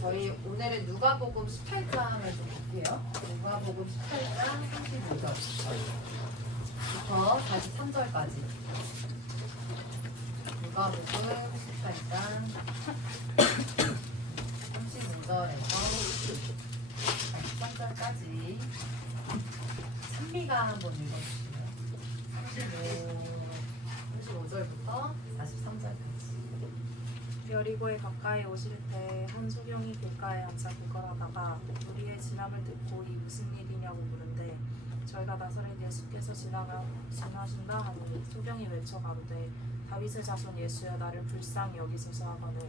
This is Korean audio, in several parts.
저희 오늘은 누가복음 18장을 좀 볼게요. 누가복음 18장 35절부터 43절까지. 누가복음 18장 35절에서 43절까지. 찬미가 한번 읽어주시고요. 35절부터 43절까지. 여리고에 가까이 오실 때 한 소경이 길가에 앉아 구걸하다가 우리의 진함을 듣고 이 무슨 일이냐고 물은데 저희가 나사렛 예수께서 지나신다 하니 소경이 외쳐 가로되 다윗의 자손 예수여 나를 불쌍히 여기소서 하거늘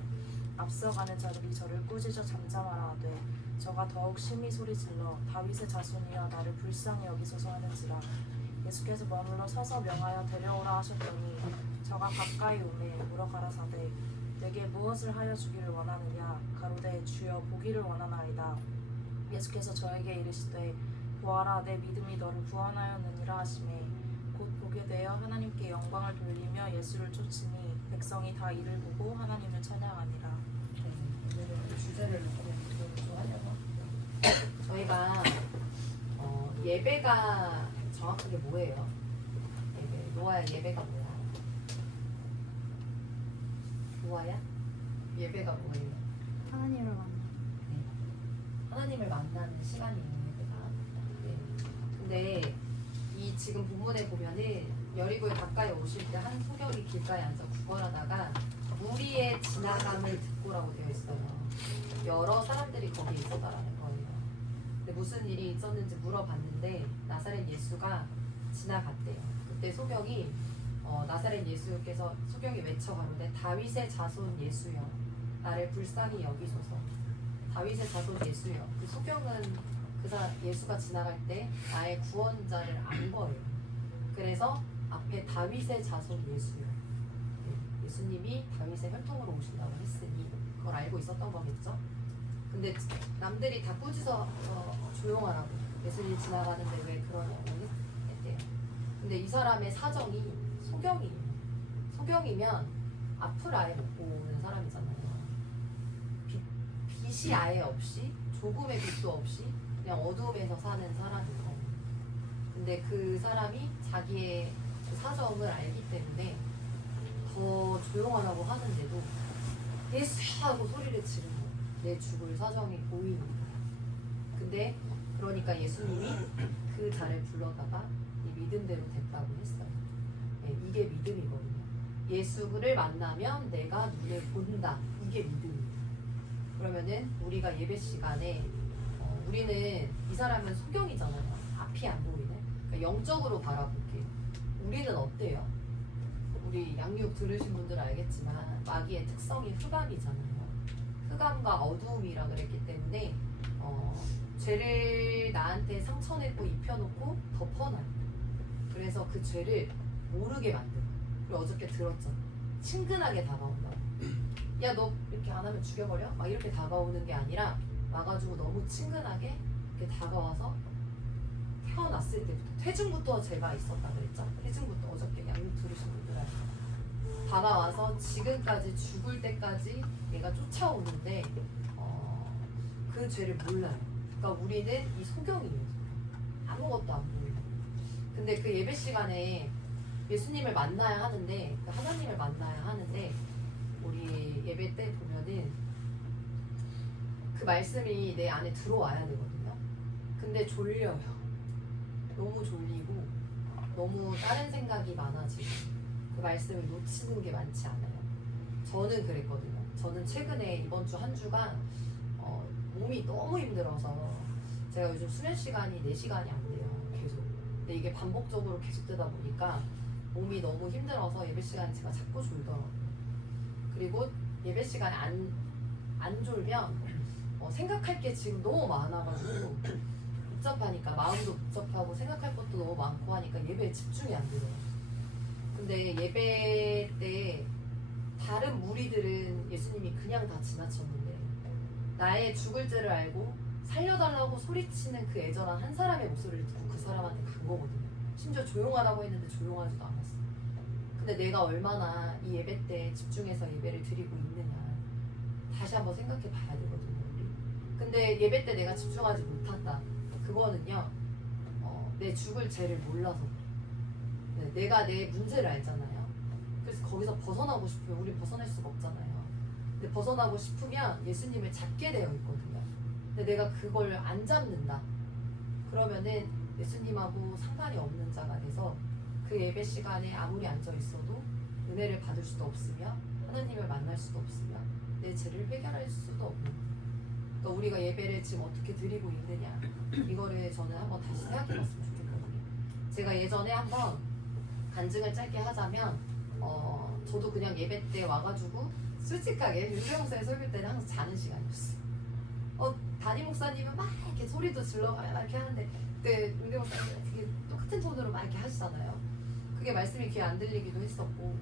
앞서가는 자들이 저를 꾸짖어 잠잠하라 하되 저가 더욱 심히 소리질러 다윗의 자손이여 나를 불쌍히 여기소서 하는지라 예수께서 머물러 서서 명하여 데려오라 하셨더니 저가 가까이 오매 물어 가라사대 내게 무엇을 하여 주기를 원하느냐 가로되 주여 보기를 원하나이다. 예수께서 저에게 이르시되 보아라 내 믿음이 너를 구원하였느니라 하시매 곧 보게 되어 하나님께 영광을 돌리며 예수를 쫓으니 백성이 다 이를 보고 하나님을 찬양하니라. 오늘은 주제를 놓고 좀 하려고. 저희가 예배가 정확하게 뭐예요? 노아야 예배가 뭐야? 노아야? 예배가 뭐예요? 하나님을 만나. 하나님을 만나는 시간이 예배가. 네. 근데 이 지금 본문에 보면은 여리고에 가까이 오실 때 한 소경이 길가에 앉아 구걸하다가 무리의 지나감을 듣고라고 되어 있어요. 여러 사람들이 거기에 있었다라는 거예요. 근데 무슨 일이 있었는지 물어봤는데 나사렛 예수가 지나갔대요. 그때 소경이 나사렛 예수께서 소경이 외쳐 가로되 다윗의 자손 예수여 나를 불쌍히 여기소서. 다윗의 자손 예수여. 그 소경은 예수가 지나갈 때 나의 구원자를 안 거예요. 그래서 앞에 다윗의 자손 예수여. 예수님이 다윗의 혈통으로 오신다고 했으니 그걸 알고 있었던 거겠죠. 근데 남들이 다 꾸짖어 조용하라고 예수님 지나가는데 왜 그러냐고 했대요. 근데 이 사람의 사정이 소경이에요. 소경이면 앞을 아예 못 보는 사람이잖아요. 빛이 아예 없이 조금의 빛도 없이 그냥 어두움에서 사는 사람이에요. 근데 그 사람이 자기의 그 사정을 알기 때문에 더 조용하라고 하는데도 예수 하고 소리를 지르는 거예요. 내 죽을 사정이 보이니까. 근데 그러니까 예수님이 그 자를 불러다가 이 믿음대로 됐다고 했어요. 네, 이게 믿음이거든요. 예수를 만나면 내가 눈에 본다. 이게 믿음이에요. 그러면은 우리가 예배 시간에 우리는 이 사람은 소경이잖아요. 앞이 안 보이네. 그러니까 영적으로 바라볼게요. 우리는 어때요? 우리 양육 들으신 분들은 알겠지만 마귀의 특성이 흑암이잖아요. 흑암과 어두움이라 그랬기 때문에 죄를 나한테 상처내고 입혀놓고 덮어놔요. 그래서 그 죄를 모르게 만들어요. 그리고 어저께 들었잖아. 친근하게 다가온다고. 야 너 이렇게 안 하면 죽여버려? 막 이렇게 다가오는 게 아니라 와가지고 너무 친근하게 이렇게 다가와서 태어났을 때부터 태중부터 제가 있었다 그랬죠. 태중부터 어저께 양육 들으신 분들 알죠. 다가와서 지금까지 죽을 때까지 얘가 쫓아오는데 그 죄를 몰라요. 그러니까 우리는 이 소경이에요. 아무것도 안 보여요. 근데 그 예배 시간에 예수님을 만나야 하는데 하나님을 만나야 하는데 우리 예배 때 보면은 그 말씀이 내 안에 들어와야 되거든요. 근데 졸려요. 너무 졸리고 너무 다른 생각이 많아지고 그 말씀을 놓치는 게 많지 않아요. 저는 그랬거든요. 저는 최근에 이번 주 한 주간 몸이 너무 힘들어서 제가 요즘 수면 시간이 4시간이 안 돼요. 계속. 근데 이게 반복적으로 계속되다 보니까 몸이 너무 힘들어서 예배 시간에 제가 자꾸 졸더라고요. 그리고 예배 시간에 안 졸면 생각할 게 지금 너무 많아가지고 복잡하니까 마음도 복잡하고 생각할 것도 너무 많고 하니까 예배에 집중이 안 돼요. 근데 예배 때 다른 무리들은 예수님이 그냥 다 지나쳤는데 나의 죽을 죄를 알고 살려달라고 소리치는 그 애절한 한 사람의 목소리를 듣고 그 사람한테 간 거거든요. 심지어 조용하라고 했는데 조용하지도 않았어. 근데 내가 얼마나 이 예배 때 집중해서 예배를 드리고 있느냐 다시 한번 생각해 봐야 되거든요. 우리. 근데 예배 때 내가 집중하지 못한다. 그거는요, 내 죽을 죄를 몰라서. 네, 내가 내 문제를 알잖아요. 그래서 거기서 벗어나고 싶어요. 우리 벗어날 수가 없잖아요. 근데 벗어나고 싶으면 예수님을 잡게 되어 있거든요. 근데 내가 그걸 안 잡는다. 그러면은 예수님하고 상관이 없는 자가 돼서 그 예배 시간에 아무리 앉아 있어도 은혜를 받을 수도 없으며 하나님을 만날 수도 없으며 내 죄를 해결할 수도 없는. 그러니까 우리가 예배를 지금 어떻게 드리고 있느냐, 이거를 저는 한번 다시 생각해봤으면 좋겠거든요. 제가 예전에 한번 간증을 짧게 하자면, 저도 그냥 예배 때 와가지고 솔직하게 윤경사의 설교 때는 항상 자는 시간이었어요. 담임 목사님은 막 이렇게 소리도 질러가며 이렇게 하는데 그때 윤경사님은 되게 똑같은 톤으로 막 이렇게 하시잖아요. 그게 말씀이 귀에 안 들리기도 했었고,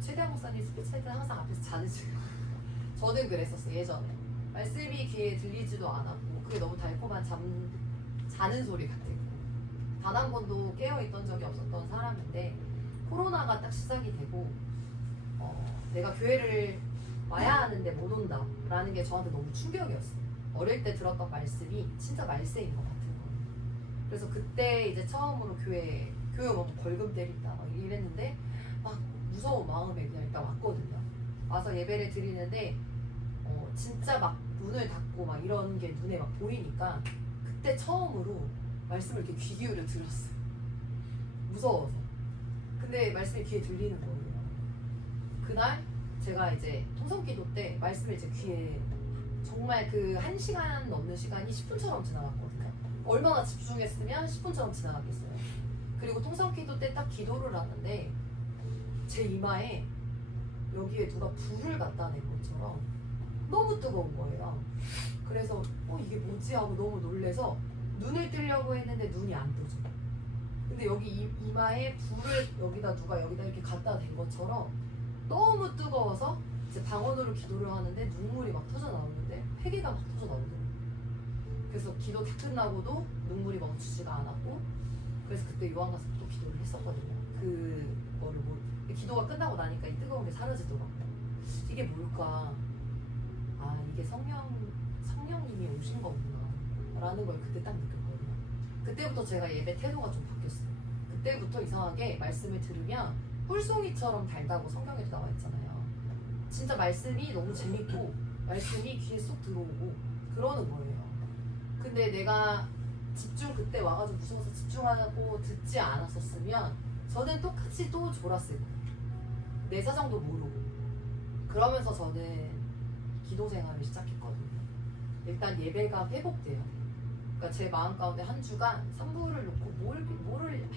최대한 목사님 스피치 할 때는 항상 앞에서 자는 시간. 저는 그랬었어요. 예전에 말씀이 귀에 들리지도 않았고 그게 너무 달콤한 자는 소리 같았고 단 한 번도 깨어있던 적이 없었던 사람인데, 코로나가 딱 시작이 되고 내가 교회를 와야 하는데 못 온다 라는 게 저한테 너무 충격이었어요. 어릴 때 들었던 말씀이 진짜 말세인 것 같은 거예요. 그래서 그때 이제 처음으로 교회 오면 벌금 때린다 막 이랬는데, 막 무서운 마음에 그냥 일단 왔거든요. 와서 예배를 드리는데 진짜 막 눈을 닫고 막 이런 게 눈에 막 보이니까 그때 처음으로 말씀을 이렇게 귀 기울여 들었어요. 무서워서. 근데 말씀이 귀에 들리는 거예요. 그날 제가 이제 통성기도 때 말씀을 제 귀에 정말 그 1시간 넘는 시간이 10분처럼 지나갔거든요. 얼마나 집중했으면 10분처럼 지나갔겠어요. 그리고 통성기도 때 딱 기도를 하는데 제 이마에 여기에 누가 불을 갖다 낸 것처럼 너무 뜨거운 거예요. 그래서 이게 뭐지 하고 너무 놀래서 눈을 뜨려고 했는데 눈이 안 뜨죠. 근데 여기 이마에 불을 누가 여기다 이렇게 갖다 댄 것처럼 너무 뜨거워서 이제 방언으로 기도를 하는데 눈물이 막 터져 나오는데 회개가 막 터져 나오더라고요. 그래서 기도 다 끝나고도 눈물이 멈추지가 않았고, 그래서 그때 요한 가서 또 기도를 했었거든요. 그거를 기도가 끝나고 나니까 이 뜨거운 게 사라지더라고요. 이게 뭘까? 이게 성령님이 오신 거구나 라는 걸 그때 딱 느꼈거든요. 그때부터 제가 예배 태도가 좀 바뀌었어요. 그때부터 이상하게 말씀을 들으면 꿀송이처럼 달다고 성경에도 나와 있잖아요. 진짜 말씀이 너무 재밌고 말씀이 귀에 쏙 들어오고 그러는 거예요. 근데 내가 그때 와가지고 무서워서 집중하고 듣지 않았었으면 저는 똑같이 또 졸았을 거예요. 내 사정도 모르고. 그러면서 저는 기도 생활을 시작했거든요. 일단 예배가 회복돼요. 그러니까 제 마음 가운데 한 주간 3부를 놓고 뭐를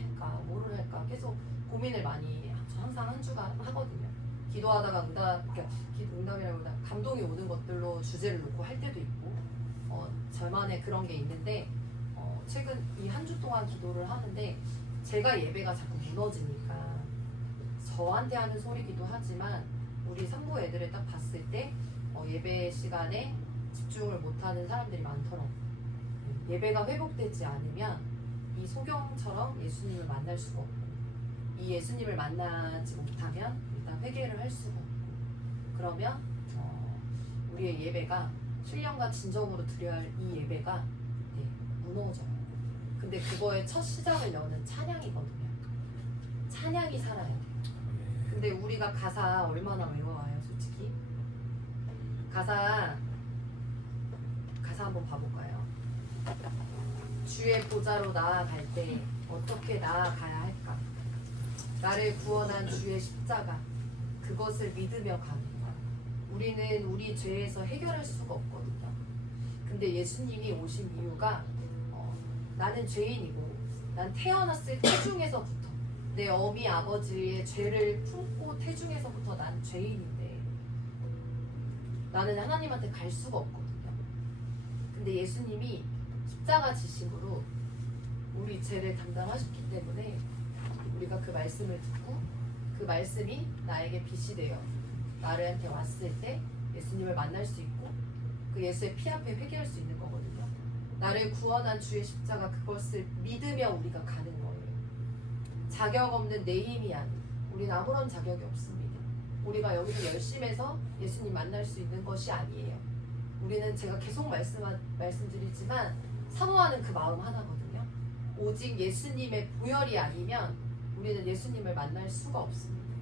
할까 계속 고민을 많이 항상 한 주간 하거든요. 기도하다가 응답이라고 감동이 오는 것들로 주제를 놓고 할 때도 있고, 저만의 그런 게 있는데, 최근 이 한 주 동안 기도를 하는데 제가 예배가 자꾸 무너지니까 저한테 하는 소리기도 하지만 우리 산부 애들을 딱 봤을 때 예배 시간에 집중을 못하는 사람들이 많더라고요. 예배가 회복되지 않으면 이 소경처럼 예수님을 만날 수가 없고, 이 예수님을 만나지 못하면 일단 회개를 할 수가 없고, 그러면 우리의 예배가 신령과 진정으로 드려야 할 이 예배가 무너져요. 근데 그거의 첫 시작을 여는 찬양이거든요. 찬양이 살아요. 근데 우리가 가사 얼마나 외워와요, 솔직히? 가사 한번 봐볼까요? 주의 보좌로 나아갈 때 어떻게 나아가야 할까? 나를 구원한 주의 십자가, 그것을 믿으며 가는가? 우리는 우리 죄에서 해결할 수가 없거든요. 근데 예수님이 오신 이유가 나는 죄인이고 난 태어났을 태중에서부터 내 어미 아버지의 죄를 품고 태중에서부터 난 죄인인데 나는 하나님한테 갈 수가 없거든요. 근데 예수님이 십자가 지심으로 우리 죄를 담당하셨기 때문에 우리가 그 말씀을 듣고 그 말씀이 나에게 빛이 되어 나한테 왔을 때 예수님을 만날 수 있고 그 예수의 피 앞에 회개할 수 있는 거거든요. 나를 구원한 주의 십자가, 그것을 믿으며 우리가 가는 거예요. 자격 없는 내 힘이 아닌, 우리는 아무런 자격이 없습니다. 우리가 여기서 열심히 해서 예수님 만날 수 있는 것이 아니에요. 우리는 제가 계속 말씀드리지만 사모하는 그 마음 하나거든요. 오직 예수님의 보혈이 아니면 우리는 예수님을 만날 수가 없습니다.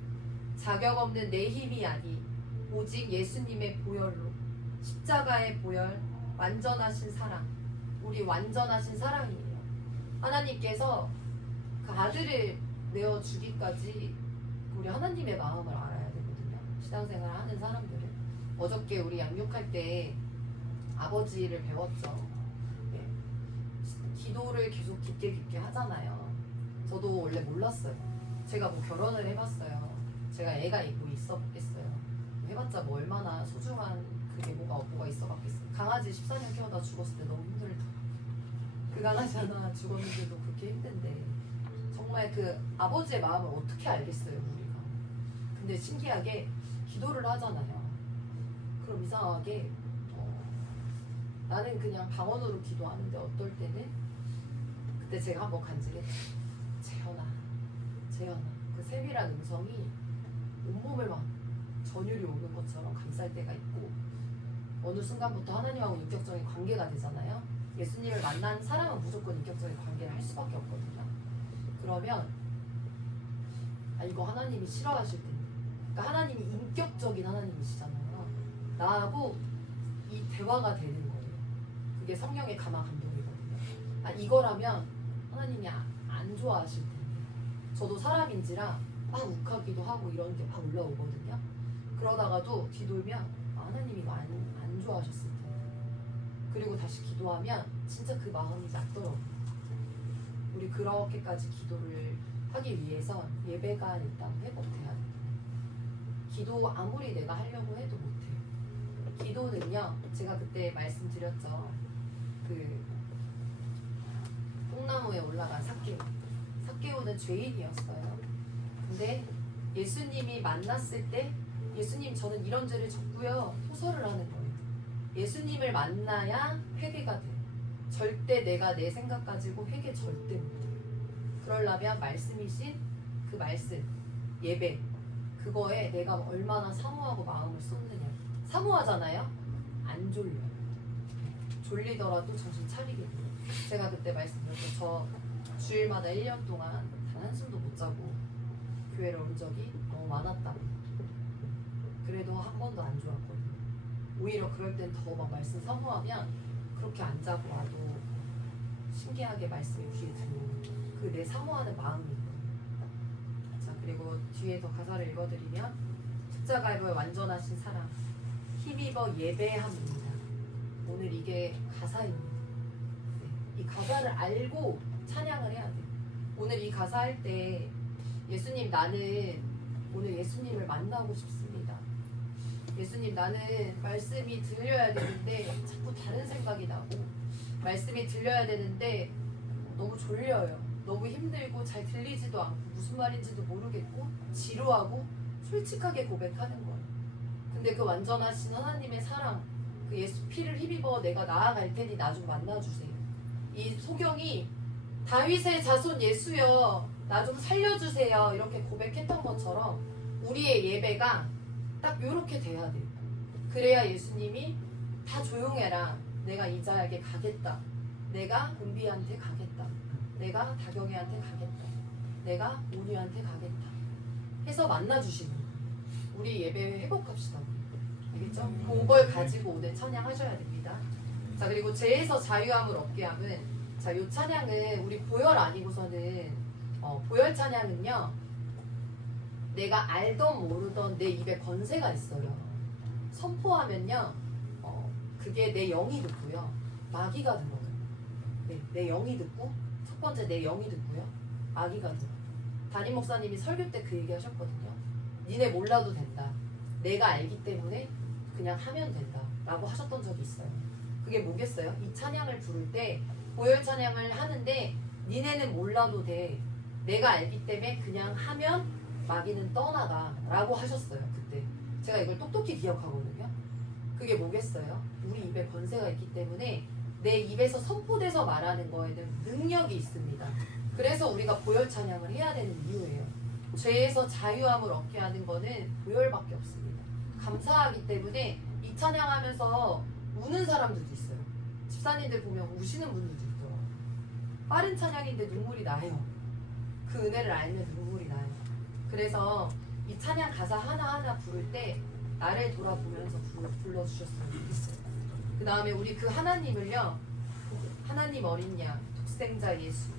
자격 없는 내 힘이 아니 오직 예수님의 보혈로 십자가의 보혈 완전하신 사랑 우리 완전하신 사랑이에요. 하나님께서 그 아들을 내어주기까지 우리 하나님의 마음을 알아야 되거든요. 신앙생활 하는 사람들은 어저께 우리 양육할 때 아버지를 배웠죠. 네. 기도를 계속 깊게 하잖아요. 저도 원래 몰랐어요. 제가 뭐 결혼을 해봤어요. 제가 애가 있고 있어 봤겠어요. 해봤자 뭐 얼마나 소중한 그게 뭐가 있어 봤겠어요. 강아지 14년 키우다 죽었을 때 너무 힘들다. 그 강아지 하나 죽었는데도 그렇게 힘든데 정말 그 아버지의 마음을 어떻게 알겠어요 우리가. 근데 신기하게 기도를 하잖아요. 그럼 이상하게 나는 그냥 방언으로 기도하는데 어떨 때는 그때 제가 한번 간증했죠. 재현아 그 세밀한 음성이 온몸을 막 전율이 오는 것처럼 감쌀 때가 있고 어느 순간부터 하나님하고 인격적인 관계가 되잖아요. 예수님을 만난 사람은 무조건 인격적인 관계를 할 수밖에 없거든요. 그러면 이거 하나님이 싫어하실 텐데 그러니까 하나님이 인격적인 하나님이시잖아요. 나하고 이 대화가 되는 거예요. 그게 성령의 감화 감동이거든요. 이거라면 하나님이 안 좋아하실 텐데 저도 사람인지라 막 욱하기도 하고 이런 게 막 올라오거든요. 그러다가도 뒤돌면 하나님이 이거 안 좋아하셨을 텐데 그리고 다시 기도하면 진짜 그 마음이 낫더라고요. 우리 그렇게까지 기도를 하기 위해선 예배가 일단 회복돼야 돼요. 기도 아무리 내가 하려고 해도 못해요. 기도는요 제가 그때 말씀드렸죠. 그 뽕나무에 올라간 삭개오는 죄인이었어요. 근데 예수님이 만났을 때 예수님 저는 이런 죄를 졌고요 호소를 하는 거예요. 예수님을 만나야 회개가 돼요. 절대 내가 내 생각 가지고 회개 절대 못해요. 그러려면 말씀이신 그 말씀 예배 그거에 내가 얼마나 사모하고 마음을 쏟느냐. 사모하잖아요. 안 졸려요. 졸리더라도 정신 차리게 돼요. 제가 그때 말씀드렸죠. 저 주일마다 1년 동안 단 한숨도 못 자고 교회를 온 적이 너무 많았다. 그래도 한 번도 안 좋았거든요. 오히려 그럴 땐 더 막 말씀 사모하면 그렇게 안 자고 와도 신기하게 말씀이 귀에 들어오는 그 내 사모하는 마음이 있거든요. 자 그리고 뒤에 더 가사를 읽어드리면 십자가의 완전하신 사랑 힘입어 예배합니다. 오늘 이게 가사입니다. 네, 이 가사를 알고 찬양을 해야 돼요. 오늘 이 가사 할 때 예수님 나는 오늘 예수님을 만나고 싶습니다. 예수님 나는 말씀이 들려야 되는데 자꾸 다른 생각이 나고 말씀이 들려야 되는데 너무 졸려요. 너무 힘들고 잘 들리지도 않고 무슨 말인지도 모르겠고 지루하고 솔직하게 고백하는 거예요. 근데 그 완전하신 하나님의 사랑 그 예수 피를 힘입어 내가 나아갈 테니 나 좀 만나주세요. 이 소경이 다윗의 자손 예수여 나 좀 살려주세요 이렇게 고백했던 것처럼 우리의 예배가 딱 요렇게 돼야 돼요. 그래야 예수님이 다 조용해라 내가 이자에게 가겠다. 내가 은비한테 가겠다. 내가 다경이한테 가겠다. 내가 우리한테 가겠다 해서 만나주시는 거예요. 우리 예배 회복합시다. 알겠죠? 그걸 가지고 오늘 찬양하셔야 됩니다. 자 그리고 죄에서 자유함을 얻게 함은 자 요 찬양은 우리 보혈 아니고서는 보혈 찬양은요 내가 알던 모르던 내 입에 권세가 있어요. 선포하면요 그게 내 영이 듣고요 마귀가 들어요. 네, 내 영이 듣고 첫 번째 내 영이 듣고요 마귀가 들어요. 담임 목사님이 설교 때 그 얘기 하셨거든요. 니네 몰라도 된다. 내가 알기 때문에 그냥 하면 된다 라고 하셨던 적이 있어요. 그게 뭐겠어요? 이 찬양을 부를 때 보혈 찬양을 하는데 니네는 몰라도 돼. 내가 알기 때문에 그냥 하면 마귀는 떠나가 라고 하셨어요. 그때 제가 이걸 똑똑히 기억하거든요. 그게 뭐겠어요? 우리 입에 권세가 있기 때문에 내 입에서 선포돼서 말하는 거에는 능력이 있습니다. 그래서 우리가 보혈 찬양을 해야 되는 이유예요. 죄에서 자유함을 얻게 하는 거는 보혈밖에 없습니다. 감사하기 때문에 이 찬양하면서 우는 사람들도 있어요. 집사님들 보면 우시는 분들도 있더라고요. 빠른 찬양인데 눈물이 나요. 그 은혜를 알면 눈물이 나요. 그래서 이 찬양 가사 하나하나 부를 때 나를 돌아보면서 불러주셨으면 좋겠어요. 그 다음에 우리 그 하나님을요, 하나님 어린 양, 독생자 예수,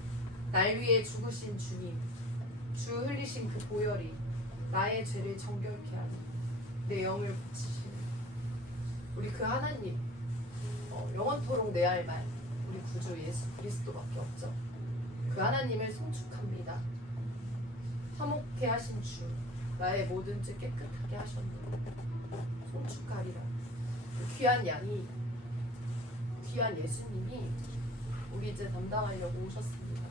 날 위해 죽으신 주님, 주 흘리신 그 보혈이 나의 죄를 정결케 하는 내 영을 고치시는 우리 그 하나님, 영원토록 내 할 말, 우리 구주 예수 그리스도밖에 없죠. 그 하나님을 송축합니다. 화목케 하신 주, 나의 모든 죄 깨끗하게 하셨노라. 송축하리라. 귀한 양이, 귀한 예수님이 우리 이제 담당하려고 오셨습니다.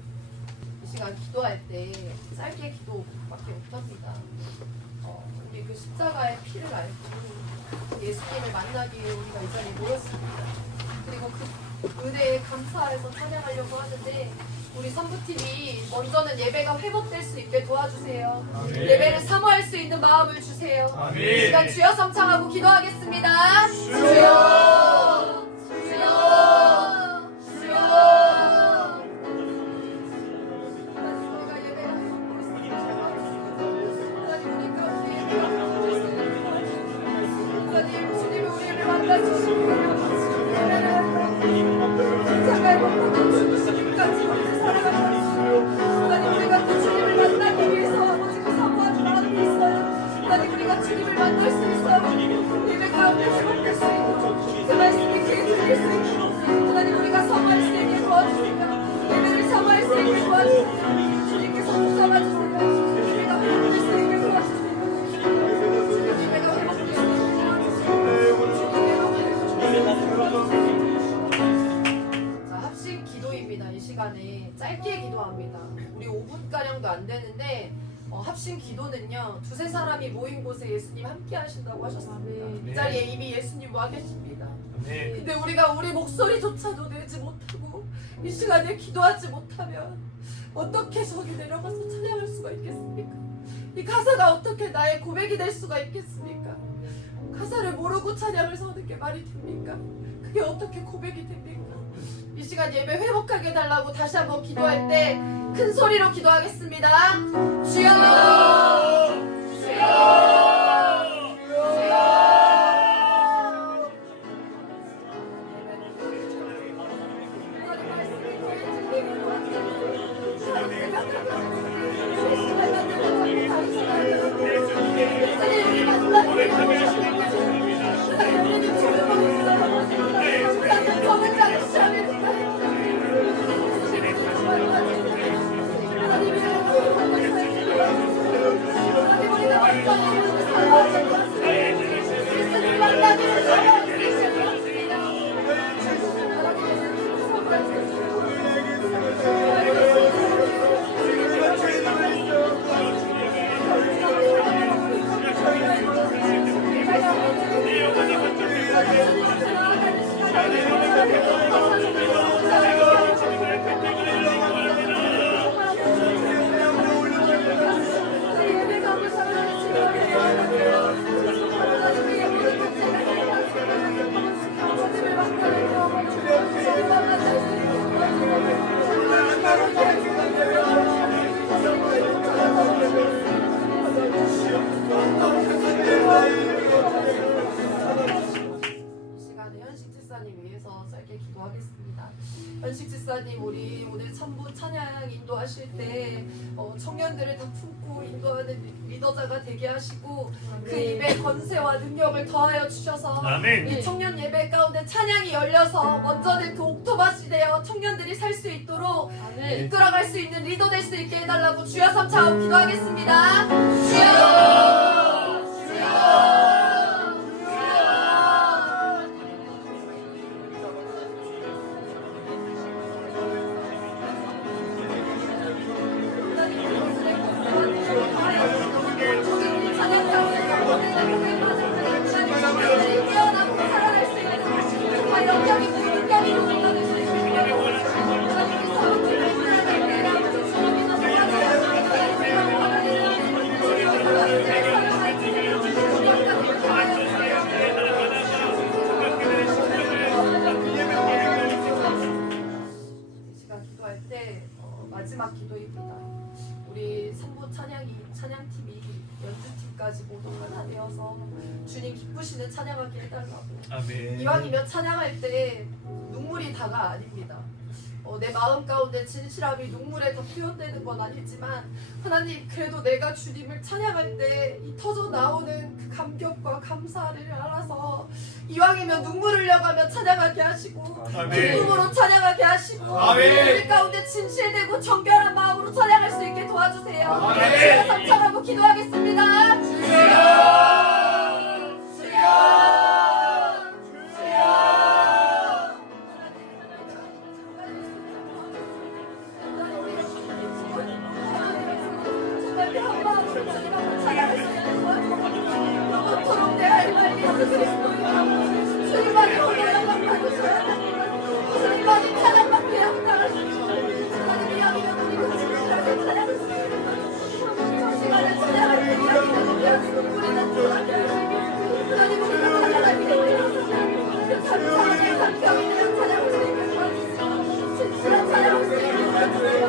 이 시간 기도할 때 짧게 기도밖에 못합니다. 우리 그 십자가의 피를 알고 예수님을 만나기 위해 우리가 이 자리에 모였습니다. 그리고 그 은혜에 감사해서 찬양하려고 하는데 우리 선부팀이 먼저는 예배가 회복될 수 있게 도와주세요. 아멘. 예배를 사모할 수 있는 마음을 주세요. 아멘. 이 시간 주여 삼창하고 기도하겠습니다. 주여! 주여! 주여! 주여! 하나님, 우리가 예배가 회복될 수 있게 하나님, 우리 가운데 예배가 회복될 수 있게 하나님, 주님이 우리를 만나주시고 십자가에 못 박혀 죽음까지 살아가는 하나님, 우리가 그 주님을 만나기 위해서 아버지 그 사모하는 마음이 있어요. 하나님, 우리가 주님을 만날 수 있어 예배 가운데 회복될 수 있고 그 말씀이 귀에 들릴 수 있고 하나님, 우리가 사모할 수 있게 도와주세요. 예배를 사모할 수 있게 도와주세요. 주님께서 붙잡아주세요. 예배가 회복될 수 있게 도와주세요. 주님, 예배가 회복될 수 있게 도와주세요. 주님, 예배가 회복될 자, 합심 기도입니다. 이 시간에 짧게 기도합니다. 우리 5분가량도 안 되는데 합심 기도는요, 두세 사람이 모인 곳에 예수님 함께 하신다고 하셨습니다. 아멘. 이 자리에 이미 예수님 와 계십니다. 네. 근데 우리가 우리 목소리조차도 내지 못하고 이 시간에 기도하지 못하면 어떻게 저기 내려가서 찬양할 수가 있겠습니까? 이 가사가 어떻게 나의 고백이 될 수가 있겠습니까? 가사를 모르고 찬양을 서는 게 말이 됩니까? 그게 어떻게 고백이 됩니까? 이 시간 예배 회복하게 해달라고 다시 한번 기도할 때 큰 소리로 기도하겠습니다. 주여! 주여! 주여! 하나님 말씀이 귀에 들리게 현식 집사님, 우리 오늘 찬부 찬양 인도하실 때 청년들을 다 품고 인도하는 리더자가 되게 하시고 그 입에 권세와 능력을 더하여 주셔서 아멘. 이 청년 예배 가운데 찬양이 열려서 먼저는 그 옥토밭이 되어 청년들이 살 수 있도록 이끌어갈 수 있는 리더 될 수 있게 해달라고 주여 삼차하고 기도하겠습니다. 주여! 주여! 마지막 기도입니다. 우리 성부 찬양팀이 연주팀까지 모두 하나 되어서 주님 기쁘시는 찬양하게 해달라고. 아멘. 이왕이면 찬양할 때 눈물이 다가 아닙니다. 내 마음 가운데 진실함이 눈물에 더 표현되는 건 아니지만 하나님 그래도 내가 주님을 찬양할 때 이 터져 나오는 그 감격과 감사를 알아서 이왕이면 눈물 흘려가며 찬양하게 하시고 아멘. 기쁨으로 찬양하게 하시고 아멘. 우리 가운데 진실되고 정결한 마음으로 찬양할 수 있게 도와주세요. 아멘. 제가 삼창하고 기도하겠습니다. 영원토록 내 할말 예수 그리스도이여 주님만이 오늘 영광 받으셔야 합니다. 주님만이 찬양받게 합당하시고 하나님 이야기는 우리가 진실하게 찬양할 수 있는 저 시간에 찬양할 때 이야기는 우리는 불안하게 하시고 하나님 우리가 찬양하기 위해 감사하게 감격이 되는 찬양을 주님께 도와주시고 진실한 찬양을 주님께 도와주세요.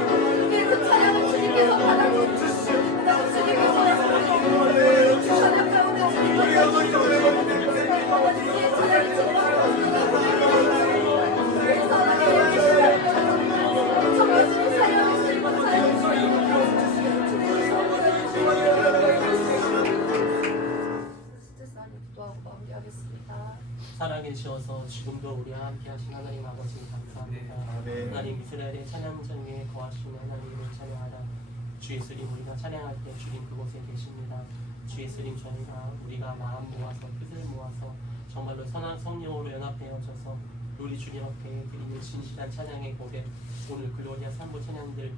그 찬양을 주님께서 받아주시고 하나님 주님께서 찬양 가운데 살아계셔서 지금도 우리와 함께 하신 하나님 아버지 감사합니다. 아멘. 하나님 이스라엘의 찬양장 위에 거하시는 하나님을 찬양하라. 주 예수님 우리가 찬양할 때 주님 그곳에 계십니다. 주 예수님 저희가 우리가 마음 모아서 뜻을 모아서 정말로 선한 성령으로 연합되어져서 우리 주님 앞에 드리는 진실한 찬양의 고백 오늘 글로리아 산부 찬양들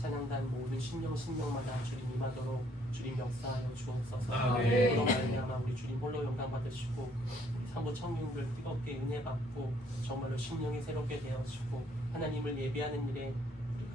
찬양단 모든 신령마다 주님 임하도록 주님 역사하여 주옵소서. 아멘. 그런 말미암아 우리 주님 홀로 영광 받으시고 우리 산부 청년들 뜨겁게 은혜 받고 정말로 심령이 새롭게 되어지고 하나님을 예배하는 일에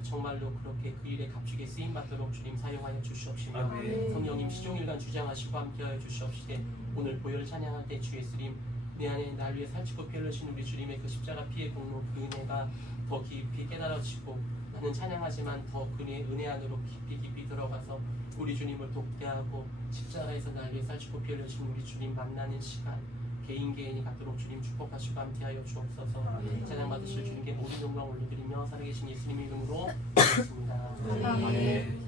정말로 그렇게 그 일에 값지게 쓰임 받도록 주님 사용하여 주시옵시며 아멘. 성령님 시종일관 주장하시고 함께하여 주시옵시되 오늘 보혈 찬양할 때 주 예수님 내 안에 날 위해 살찌고 피 흘리신 우리 주님의 그 십자가 피의 공로 그 은혜가 더 깊이 깨달아지고 나는 찬양하지만 더 그의 은혜 안으로 깊이 들어가서 우리 주님을 돕게하고 십자가에서 날 위해 살찌고 피 흘리신 우리 주님 만나는 시간 개인이 갖도록 주님 축복하시고 함께하여 주옵소서. 찬양 받으실 주님께 모든 영광 올려드리며 살아계신 예수님의 이름으로 기도했습니다. 아멘.